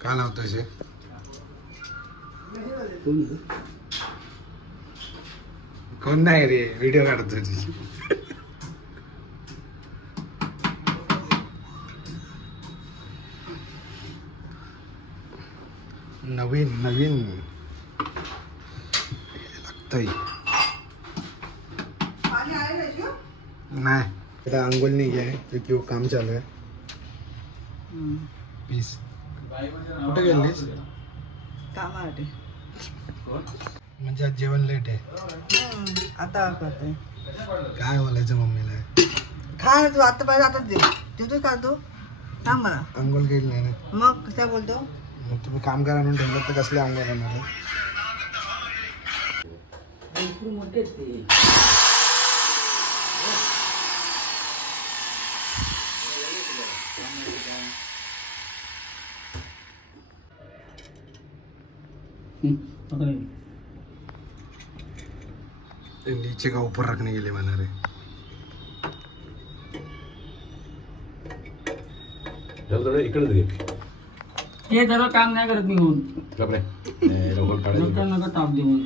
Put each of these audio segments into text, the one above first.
काय लावतोय कोण नाही रे व्हिडिओ काढतोय तुझी नवीन नवीन लागतंय नाही आता अंघोळ नाही आहे ते किंवा काम चालू आहे पीस कुठे गेलीस कामासाठी म्हणजे आज जेवण लेट आहे आता करते काय बोलायचं मम्मीला खा ना तू आता पाहिजे आता दे तू का तू थांब मला अंघोळ केली नाही ना मग कसं बोलतो मग तुम्ही काम करा म्हणून ठेवलं तर कसले अंघोळ करणार आहे नीचे का ऊपर रखने के लिए बना रहे हे जरा काम नाही करत मी होऊन नका ताप देऊन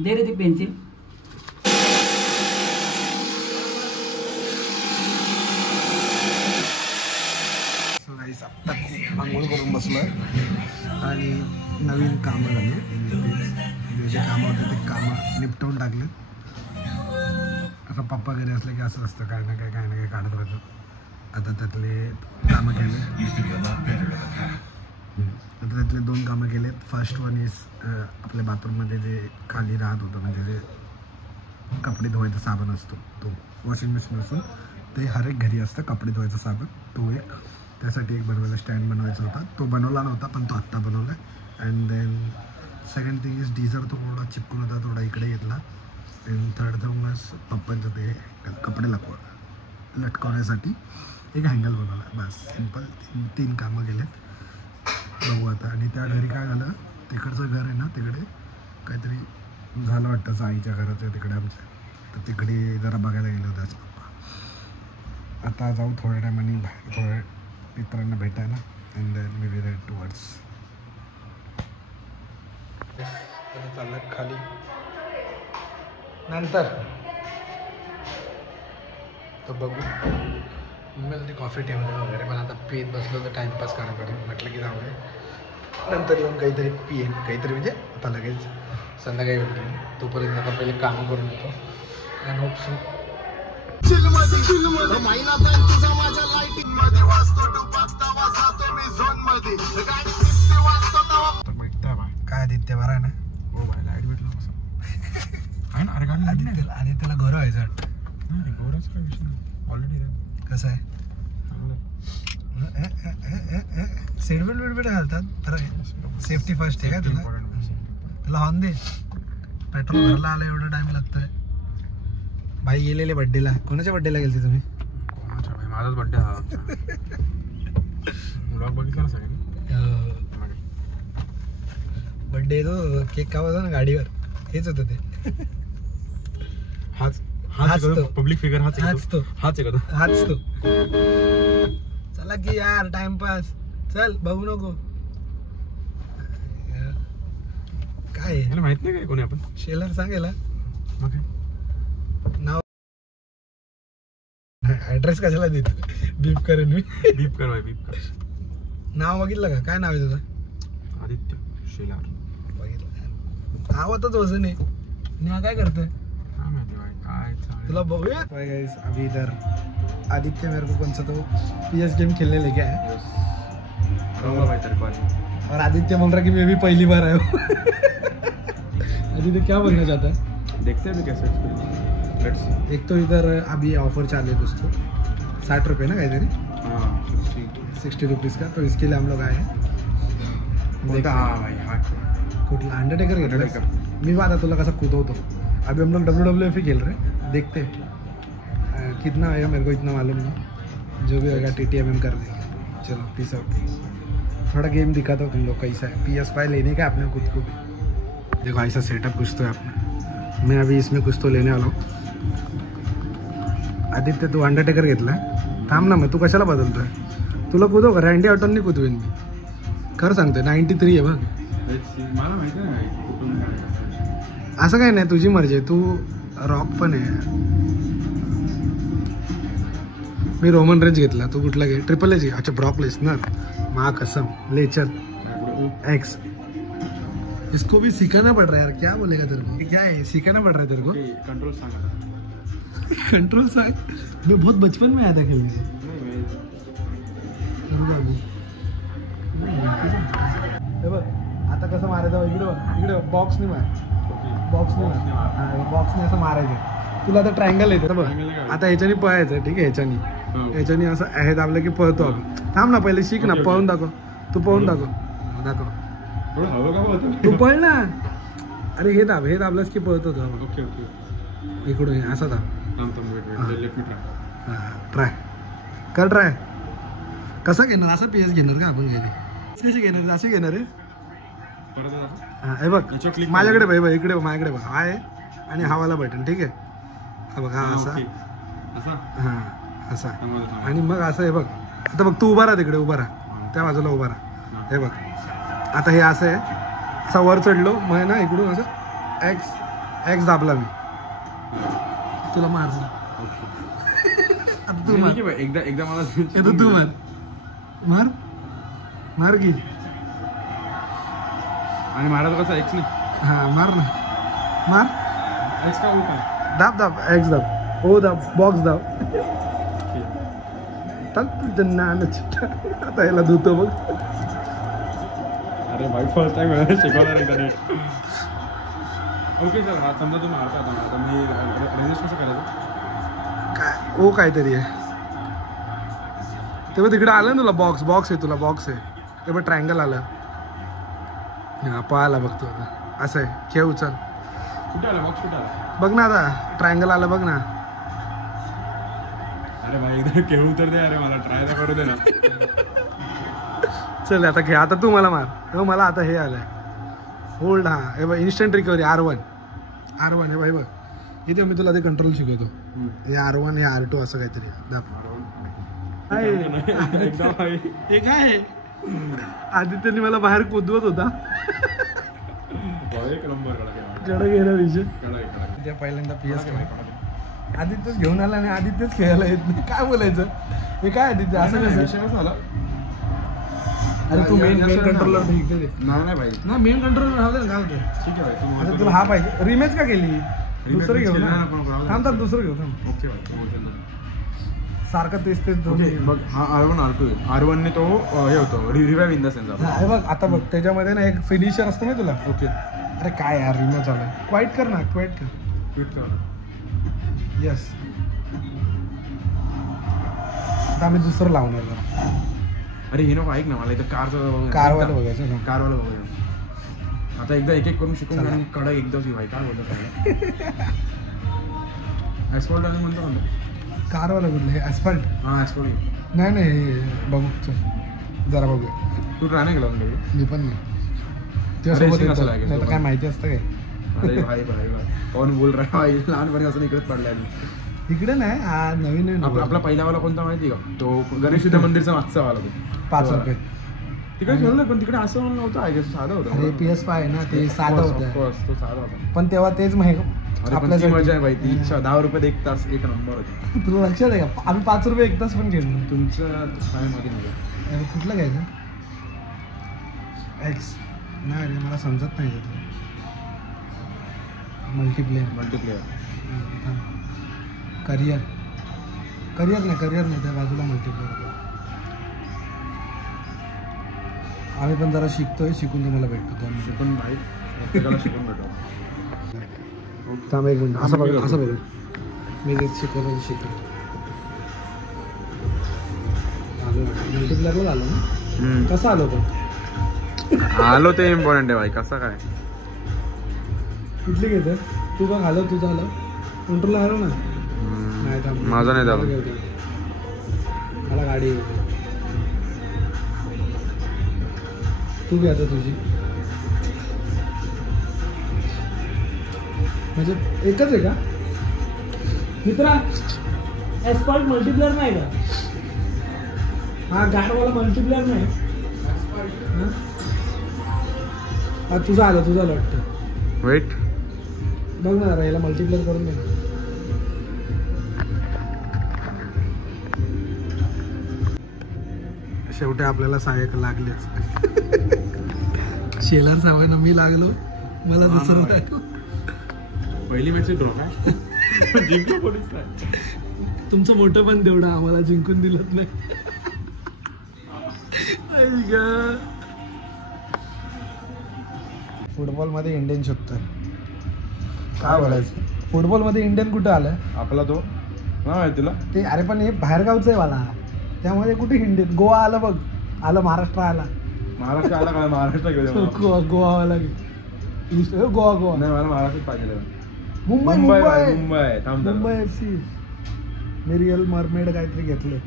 दे रे ती पेन्सिल आंघोळ करून बसलोय आणि नवीन कामं झाली जे कामं होते ते कामं निपटवून टाकले आता पप्पा घरी असले की असं असतं काय ना काय काढत राहतं आता त्यातले कामं केले दोन कामं केलेत फर्स्ट वन इज आपल्या बाथरूममध्ये जे खाली राहत होतं म्हणजे जे कपडे धुवायचा साबण असतो तो वॉशिंग मशीन असून ते हर एक घरी असतं कपडे धुवायचा साबण तो एक त्यासाठी एक बनवायला स्टँड बनवायचा होता तो बनवला नव्हता पण तो आत्ता बनवला and then second thing is डीझर तो थोडा चिपकून होता थोडा इकडे घेतला अँड थर्ड थिंग वाज पप्पांचं ते कपडे लटकवण्यासाठी एक हँगल बनवला बस सिम्पल तीन कामं गेलेत बघू आता आणि त्या घरी काय झालं तिकडचं घर आहे ना तिकडे काहीतरी झालं वाटतं आईच्या घराच्या तिकडे आमच्या तर तिकडे जरा बघायला गेलो होताच पप्पा आता जाऊ थोड्या टायमाने बाहेर थोड्या मित्रांना भेटायला and then we will head towards चाललं खाली नंतर तर बघू मला ती कॉफी ठेवली वगैरे पण आता पीत बसलो तर टाईमपास करायला म्हटलं की जाऊ दे नंतर येऊन काहीतरी पिईन काहीतरी म्हणजे आता लगेच संध्याकाळी होईल तोपर्यंत आता पहिले कामं करून येतो अँड होप सो काय आदित्य बरा आहे ना हो भाई लाईट भेटला कसं आहे ना अरे आदित्यला गौरव व्हायचं गौरवच काय विषय ऑलरेडी कसं आहे सीट बेल्ट घालतात बरं सेफ्टी फर्स्ट आहे का तुला हॉर्न दे पेट्रोल भरला आलं एवढं टाइम लागतोय भाई गेलेले बड्डेला कोणाच्या बड्डेला गेलते तुम्ही माझाच बड्डे हा ब्लॉग बघितला ना सगळ्यांनी बड्डे तो केक का होता ना गाडीवर हेच होतं ते हाच तो पब्लिक फिगर हाच तो चला की यार टाइमपास चल बघू नको काय मला माहित नाही काय कोणी आपण शेलर सांगेल मग नाव ऍड्रेस कशाला देतो बीप करेन मी बीप कर नाव बघितलं का काय नाव आहे तुझं आदित्य शेलार बघितलं नावातच वजन आहे मी काय करतोय तुला बघूया गाइस अभी इधर आदित्य मेरे को कौन सा तो PS गेम खेलने लेके आया और आदित्य बोल रहा कि मैं भी पहली बार आया हूँ आदित्य क्या बोलना चाहता है देखते हैं कैसे एक्सपीरियंस एक तो इधर अभी ऑफर चालू है दोस्तों 60 रुपये ना काहीतरी 60 रुपीज़ का तो इसके लिए हम लोग आए हैं कुठला अंडरटेकर घेतला मी आता तुला कसा कुदवतो अभी हम लोग WWF ही खेल रहे हैं देखते हैं कितना आएगा मेरे को इतना मालूम नहीं जो भी होगा TTMM कर देंगे चलो पीस आउट थोड़ा गेम दिखाता हूँ तुम लोग कैसा है PS5 लेने का अपने खुद को भी देखो ऐसा सेटअप कुछ तो है अपना मैं अभी इसमें कुछ तो लेने वाला हूँ आदित्य तू अंडरटेकर घेतला थांब ना मग तू कशाला बदलतोय तुला कुदव का रँडी ऑटोनी कुदवेन मी खरं सांगतोय 93 आहे बघ. मला माहिती नाही कुठून काय. असं काही नाही तुझी मर्जी आहे. तू रॉक पण आहे. मी रोमन रेंज घेतला. तू कुठला घे? ट्रिपल एच घे. अच्छा ब्रॉक लेसनर मा कसम लेचर एक्स. इसको भी सिखाना पड़ रहा है यार. क्या बोलेगा तेरे को? क्या है सिखाना पड़ रहा है तेरे को? कंट्रोल सांगा. कंट्रोल सांग. मैं बहुत बचपन में आया था खेलने को. हे बघ आता कसं मारायचं इकडे बघ. इकडे बॉक्सने मार. बॉक्सने मार. बॉक्सने असं मारायचं. तुला आता ट्रायंगल येते बघ. आता ह्याच्यानी पळायचं ठीक आहे. ह्याच्यानी असं हे दाबलं की पळतो आपण. थांब ना पहिले शिक ना. पळून दाखव. तू पळून दाखव. तू पळ ना. अरे हे दाबलंस की पळतो तू. Okay okay. इकडून असा दाब. ट्राय कर. ट्राय कसा घेणार? असा पीएस घेणार का आपण? कसे घेणार? असे घेणार आहे. हा हे बघ माझ्याकडे बघ. इकडे बघ माझ्याकडे बघ. हा आहे आणि हवाला बटन ठीक आहे. हा बघ हा असा. हा असा आणि मग असं आहे बघ. आता बघ तू उभा राहा तिकडे. उभा राहा त्या बाजूला उभा राहा. हे बघ आता हे असं आहे. असा वर चढलो मग ना इकडून असं एक्स दाबला मी. तुला मारलं. आता तू मार. एकदा मला तू मार मार की. आणि महाराज कसा एक्स नाही. हा मार ना. मार एक्स का काय. दाब एक्स दाब. हो दाब. बॉक्स दाब. आता याला धुतो बघ. अरे भाई फर्स्ट टाइम शिकवणार एकदा नीट. Okay sir. हा समजा तुम्ही मारता आता मी रेजिस्ट कसं करायचं? काय ओ काहीतरी आहे ते बघ तिकडे आलं ना तुला. बॉक्स आहे. तुला बॉक्स आहे ते बघ. ट्रायंगल आलं. हा पळाला बघतो आता. असं आहे. खेळ उचल. कुठे आला बॉक्स? कुठे आला बघ ना. आता ट्रायंगल आलं बघ ना. अरे भाई एकदा खेळ उतर दे. अरे मला ट्राय तर करू दे ना. चल आता खेळ. आता तू मला मार. हो मला आता हे आलंय होल्ड. हा हे बघ इन्स्टंट रिकव्हरी R1 हे भाई बघ. इथे मी तुला ते कंट्रोल शिकवतो. हे R1 हे R2 असं काहीतरी दाब. हे काय आदित्यने मला बाहेर कुदवत होता. गेला विषय. त्या पहिल्यांदा PS आदित्यच घेऊन आला आणि आदित्यच खेळायला येत नाही. काय बोलायचं हे काय आदित्य असं कसं झालं? अरे तू मेन कंट्रोलर नाही भाई ना. मेन कंट्रोलर राहते ना. काय ठीक आहे भाई. आता तुला हा पाहिजे. रिमेच का केली? दुसरं घेऊ ना. थांब दुसरं घेऊ. थांब ओके भाई. सारखं तेच दोन्ही बघ. हा R1 R2 ने तो हे होतो रिवाइव इन द सेन्स. हे बघ आता बघ त्याच्यामध्ये ना एक फिनिशर असतो ना तुला. ओके. अरे काय यार रिमो चालू आहे. क्वाईट कर ना. क्वाईट कर. ट्वीट कर. यस. आता आम्ही दुसरं लावणार जरा. अरे हे नको ऐक ना. मला इथं कारवाला बघायचं. कारवाला बघायचं. आता एकदा एक करून शिकून आणि कडक एकदाच भाई. काय बोलतो ॲस्फॉल्ट आणि म्हणतो म्हणतो. कारवाला कुठलं हे? ॲस्फॉल्ट. हां ॲस्फॉल्ट. नाही बघू चल जरा बघूया. तू ट्राय नाही केला मी पण नाही. त्यासोबत काय माहिती असतं काय? अरे भाई कोण बोल रहा है? लहानपणी असं इकडेच पडलाय. इकडे नाही. हा नवीन आपला पहिलावाला कोणता माहिती का? तो गणेश मंदिरचा मागचा वाला. तो 5 रुपये. तिकडे खेळलं पण तिकडे असं नव्हतं. आहे साधं होतं. अरे PS5 आहे ना ते साधं होतं. तो साधा होता पण तेव्हा तेच माहिती. आपल्याला मजा आहे भाई. 10 रुपये 1 तास 1 नंबर होता. तुला लक्षात आहे का? आम्ही 5 रुपये 1 तास पण खेळलो. तुमचं काय मध्ये नाही. कुठलं घ्यायचं? एक्स नाही रे मला समजत नाही. मल्टीप्लेअर करिअर नाही त्या बाजूला मल्टीप्लेअर. आम्ही पण जरा शिकतोय. शिकून तुम्हाला भेटतो. पण भाई प्रत्येकाला शिकून भेटतो. थांब एक मिनिट. असं बघ मी जे शिकवतो मल्टीप्लेअरला आलो ना. कसं आलो पण आलो ते इम्पॉर्टंट आहे भाई. कसं काय कुठली घेतं तू? बघ आलो तुझं आलं. कंट्रोलला आलो ना. नाही थांब माझा नाही झाला. मला गाडी तू घे आता तुझी. म्हणजे एकच आहे का मित्रा? ॲस्फॉल्ट मल्टीप्लेअर नाही का? हा गाडवाला मल्टीप्लेअर नाही हा तुझा आलं वाटतं वेट बघ ना जरा याला मल्टीप्लेअर करून दे ना. शेवटी आपल्याला सहाय्यक लागलेच शेलर साहेबांना मी लागलो मला दुसरं लागलो पहिली मॅच ड्रॉ नाही जिंकलो पोलीस नाही तुमचं मोठं पण तेवढं आम्हाला जिंकून दिलंच नाही फुटबॉल मध्ये इंडियन शोधतोय काय बोलायचं फुटबॉल मध्ये इंडियन कुठं आलं आपला तो नाव आहे तुला ते अरे पण हे बाहेरगावचं आहे मला त्यामध्ये कुठे इंडियन गोवा आलं बघ आलं महाराष्ट्र आला महाराष्ट्र आला का महाराष्ट्र घेऊ गोवावाला गोवा गोवा नाही मला महाराष्ट्रात पाहिजे मुंबई मुंबई मुंबई मुंबई थांब मुंबई FC मी रियल मरमेड काहीतरी घेतलं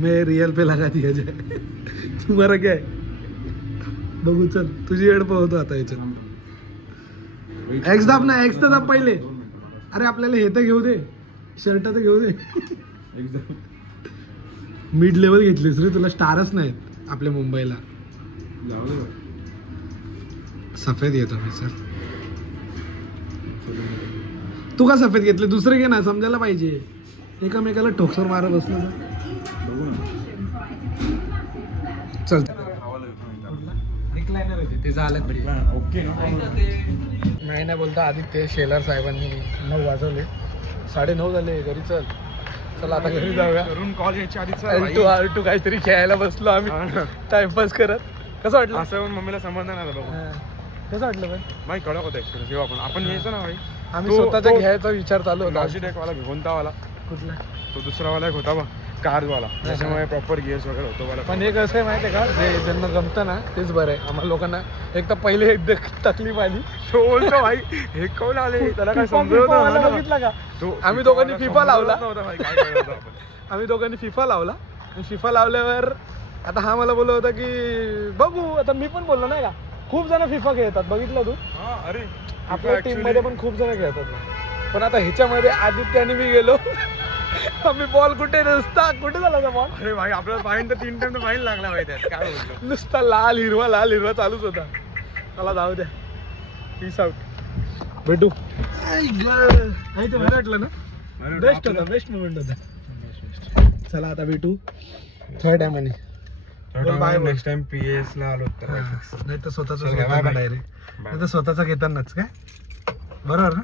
मैं रियल पे लगा दिया जाए तुम्हाला काय बघू चल तुझी एड पाहतो आता याच्यात एक्स दाब ना एक्स तर दाब पहिले अरे आपल्याला हे तर घेऊ दे शर्ट तर घेऊ दे एकदम मिड लेवल घेतलीस रे तुला स्टारच नाहीत आपल्या मुंबईला जाऊ दे सफेद येतो मी सर तू का सफेद घेतले दुसरे घे ना समजायला पाहिजे एकामेकाला ठोकसर मारत बसलो ना बघू ना चल रिक्लायनर येते ते झालं ओके ना नाही बोलता आदित्य शेलार साहेबांनी 9 वाजवले 9:30 झाले घरी चल चला आता घरी जाऊया करून कॉल यायच्या आधी R2 काहीतरी खेळायला बसलो आम्ही टाइमपास करत कसं वाटलं असं मम्मीला समजलं नाही बघू कसं वाटलं पण भाई कडक होता एक्सपिरियन्स जेव्हा आपण यायचो ना भाई आम्ही स्वतःचा घ्यायचा विचार चालू होता नाशिक एक वाला कोणता वाला कुठला तो दुसरा वाला एक होता बा कारवाला त्याच्यामुळे प्रॉपर गिअर्स वगैरे होतो वाला पण एक असं आहे माहिती आहे का जे ज्यांना जमतं ना तेच बरं आहे आम्हाला लोकांना एक तर पहिले तकलीफ आली बोलतो भाई हे कोण आले त्याला काय समजत बघितला का आम्ही दोघांनी फिफा लावला आम्ही दोघांनी फिफा लावला आणि फिफा लावल्यावर आता हा मला बोलत होता की बघू आता मी पण बोललो नाही का खूप जण फिफा खेळतात बघितलं तू अरे आपल्या टीम मध्ये पण खूप जण खेळतात ना पण आता ह्याच्यामध्ये आदित्य आणि मी गेलो आम्ही बॉल कुठे कुठे झाला बॉल अरे भाई आपल्याला फाईन तर 3 टाइम तर फाईन लागला माहिती आहे काय बोलतो नुसता लाल हिरवा चालूच होता चला जाऊ द्या पीस आउट भेटू वाटलं ना बेस्ट होता बेस्ट मोमेंट होता चला आता भेटू थर्ड टाइम आणि नेक्स्ट टाइम PS ला आलो तर नाही तर स्वतःचा डायरेक्ट नाही तर स्वतःचा घेतानाच काय बरोबर ना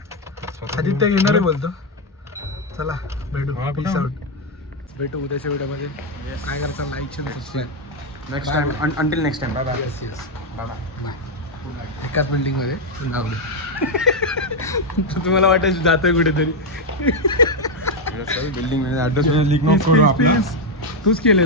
आदित्य घेणार आहे बोलतो चला भेटू पीस आउट भेटू उद्याच्या व्हिडिओमध्ये काय करता लाईक आणि subscribe next time until next time bye bye yes yes bye bye एकाच बिल्डिंगमध्ये जाऊ दे तुम्हाला वाटायचं जातोय कुठेतरी बिल्डिंग मध्ये ऍड्रेस लीक नको करू आपला तूच केलेला